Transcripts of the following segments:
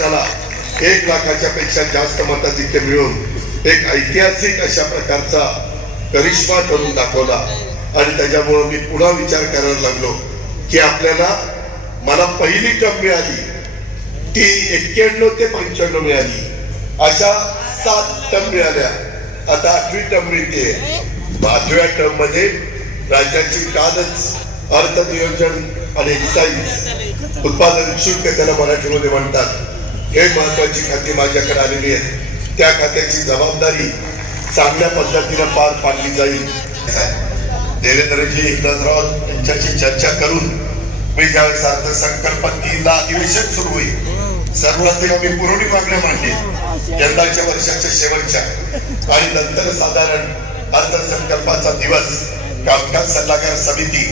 महाराष्ट्राला एक लाखाच्या पेक्षा जास्त मताधिक्य मिळून एक ऐतिहासिक अशा प्रकारचा करिश्मा करून दाखवला. आणि त्याच्यामुळं मी पुन्हा विचार करायला लागलो की आपल्याला मला पहिली टर्म मिळाली ती एक्क्याण्णव ते पंच्याण्णव मिळाली. अशा सात टर्म मिळाल्या. आता आठवी टर्म मिळते. आठव्या टर्ममध्ये राज्याची कालच अर्थ नियोजन आणि एक्साईज उत्पादन शुल्क त्याला मराठीमध्ये म्हणतात. हे महत्वाची खाती माझ्याकडे आलेली आहे त्या खात्याची जबाबदारी चांगल्या पद्धतीनं पार पाडली जाईल. देवेंद्रजी एकनाथराव यांच्याशी चर्चा करून मी ज्यावेळेस अर्थसंकल्प तीनला अधिवेशन सुरू होईल सर्वात मी पुरवणी मागण्या मांडले. यंदाच्या वर्षाच्या शेवटच्या आणि नंतर साधारण अर्थसंकल्पाचा दिवस कामकाज सल्लागार समिती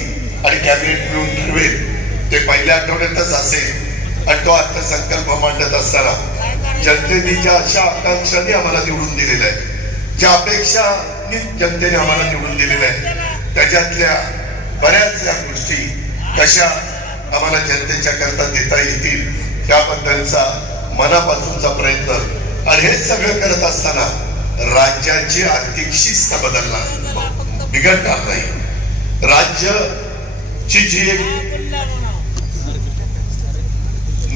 आणि कॅबिनेट मिळून ठरवेल. ते पहिल्या आठवड्यातच असेल. आणि तो अर्थसंकल्प मांडत असताना जनतेने ज्या अशा आकांक्षाने आम्हाला निवडून दिलेल्या आहे. ज्या अपेक्षा जनतेने आम्हाला निवडून दिलेल्या आहे त्याच्यातल्या बऱ्याचशा गोष्टी कशा आम्हाला जनतेच्या करता देता येतील त्याबद्दलचा मनापासूनचा प्रयत्न. आणि हे सगळं करत असताना राज्याची आर्थिक शिस्त बदलणार. बिघडणार नाही. राज्य ची जी एक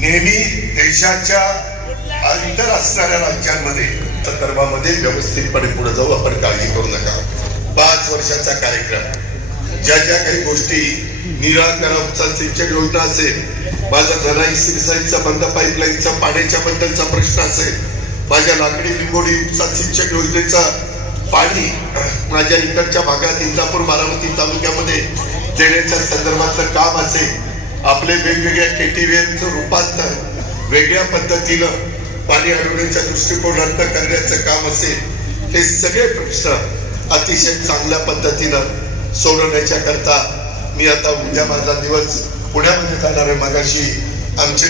नेहमी देशाच्या अंतर असणाऱ्या राज्यांमध्ये संदर्भामध्ये व्यवस्थितपणे पुढे जाऊ आपण काळजी करू नका. पाच वर्षाचा कार्यक्रम. ज्या ज्या काही गोष्टी निराकरण सिंचन योजना असेल माझा धनाई सिरसाईचा बंद पाईपलाईनचा पाण्याच्या बद्दलचा प्रश्न असेल माझ्या लाकडी लिंबोडी उपसा सिंचन योजनेचा पाणी माझ्या इकडच्या भागात इंदापूर बारामती तालुक्यामध्ये देण्याच्या संदर्भातलं काम असेल आपले वेगवेगळ्या केटीव्हीचं रूपांतर वेगळ्या पद्धतीनं पाणी अडवण्याच्या दृष्टिकोनात करण्याचं काम असेल हे सगळे प्रश्न अतिशय चांगल्या पद्धतीनं सोडवण्याच्या करता मी आता उद्या माझा दिवस पुण्यामध्ये जाणार आहे मागाशी आमचे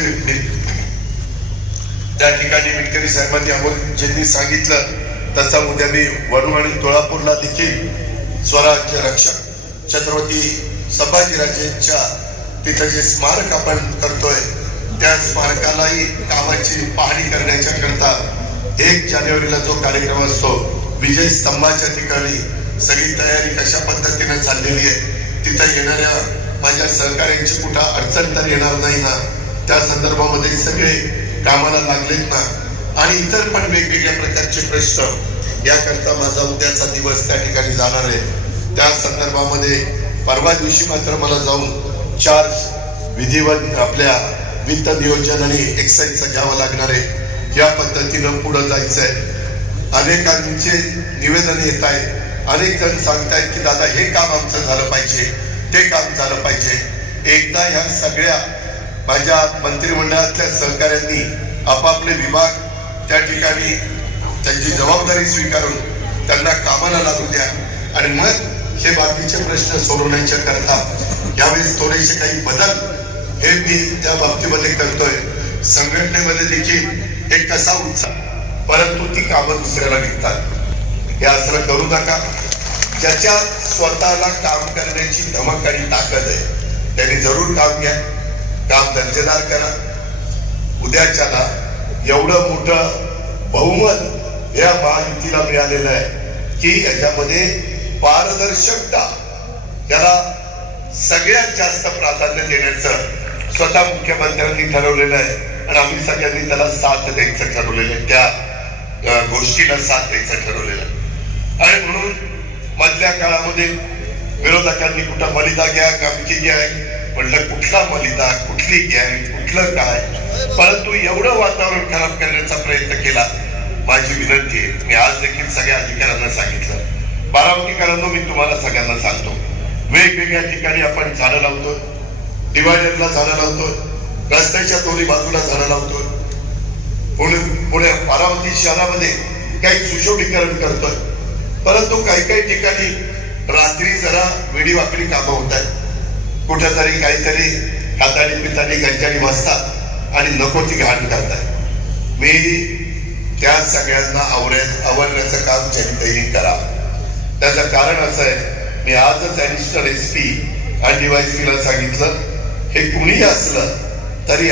त्या ठिकाणी मिटकरी साहेबांनी अमोलजींनी सांगितलं तसा उद्या मी वरुण आणि तुळापूरला देखील स्वराज्य रक्षक छत्रपती संभाजीराजेंच्या तिथं जे स्मारक आपण करतोय त्या स्मारकालाही कामाची पाहणी करण्याच्या करता एक जानेवारीला जो कार्यक्रम असतो विजय स्तंभाच्या ठिकाणी सगळी तयारी कशा पद्धतीने चाललेली आहे तिथं येणाऱ्या माझ्या सहकार्यांची कुठं अडचण तर येणार नाही ना त्या संदर्भामध्ये सगळे कामाला लागलेत ना. आणि इतर पण वेगवेगळ्या प्रकारचे प्रश्न याकरता माझा उद्याचा दिवस त्या ठिकाणी जाणार आहे. त्या संदर्भामध्ये परवा दिवशी मात्र मला जाऊन चार विधिवत आपल्या वित्त नियोजन आणि एक्साईजचं घ्यावं लागणार आहे. या पद्धतीनं पुढे जायचं आहे अनेकांचे निवेदन येत आहे. अनेक जण सांगतायत की दादा हे काम आमचं झालं पाहिजे. ते काम झालं पाहिजे. एकदा ह्या सगळ्या माझ्या मंत्रिमंडळातल्या सहकाऱ्यांनी आपापले विभाग त्या ठिकाणी त्यांची जबाबदारी स्वीकारून त्यांना कामाला लागू द्या. आणि मग हे बाकीचे प्रश्न सोडवण्याच्या करता यावेळेस थोडेसे काही बदल हे मी त्या बाबतीमध्ये करतोय. संघटनेमध्ये देखील एक कसा उत्साह परंतु ती कामं दुसऱ्याला निघतात. हे असं करू नका. ज्याच्या स्वतःला काम करण्याची धमक आणि ताकद आहे त्यांनी जरूर काम घ्या. काम दर्जेदार करा. उद्याच्याला एवढं मोठं बहुमत या महायुतीला मिळालेलं आहे की याच्यामध्ये पारदर्शकता त्याला सगळ्यात जास्त प्राधान्य देण्याचं स्वतः मुख्यमंत्र्यांनी ठरवलेलं आहे. आणि आम्ही सगळ्यांनी त्याला साथ द्यायचं ठरवलेलं आहे. त्या गोष्टीला साथ द्यायचं ठरवलेलं आहे. आणि म्हणून मधल्या काळामध्ये विरोधकांनी कुठं मलिदा घ्या कामकी घ्या म्हटलं कुठला मलिदा कुठली गॅंग कुठलं काय? परंतु एवढं वातावरण खराब करण्याचा प्रयत्न केला माझी विनंती आहे. मी आज देखील सगळ्या अधिकाऱ्यांना सांगितलं. बारामतीकरांनो मी तुम्हाला सगळ्यांना सांगतो. वेगवेगळ्या ठिकाणी आपण झाडं लावतोय. डिवायडरला झाडं लावतो रस्त्याच्या दोन्ही बाजूला झाडं लावतो पुणे पुणे बारामती शहरामध्ये काही सुशोभीकरण करतोय. परंतु काही काही ठिकाणी रात्री जरा वेडी वाकडी कामं होत आहेत. कुठेतरी काहीतरी हाताळी पिताने गंजाडी बसतात आणि नको ती घाण करतात. मी त्या सगळ्यांना आवऱ्या आवरण्याचं काम जनतेने करा त्याचं कारण असं आहे मी आजच ऍडिशनल एस पी आणि डीवायसपीला सांगितलं. हे कुणीही असलं तरी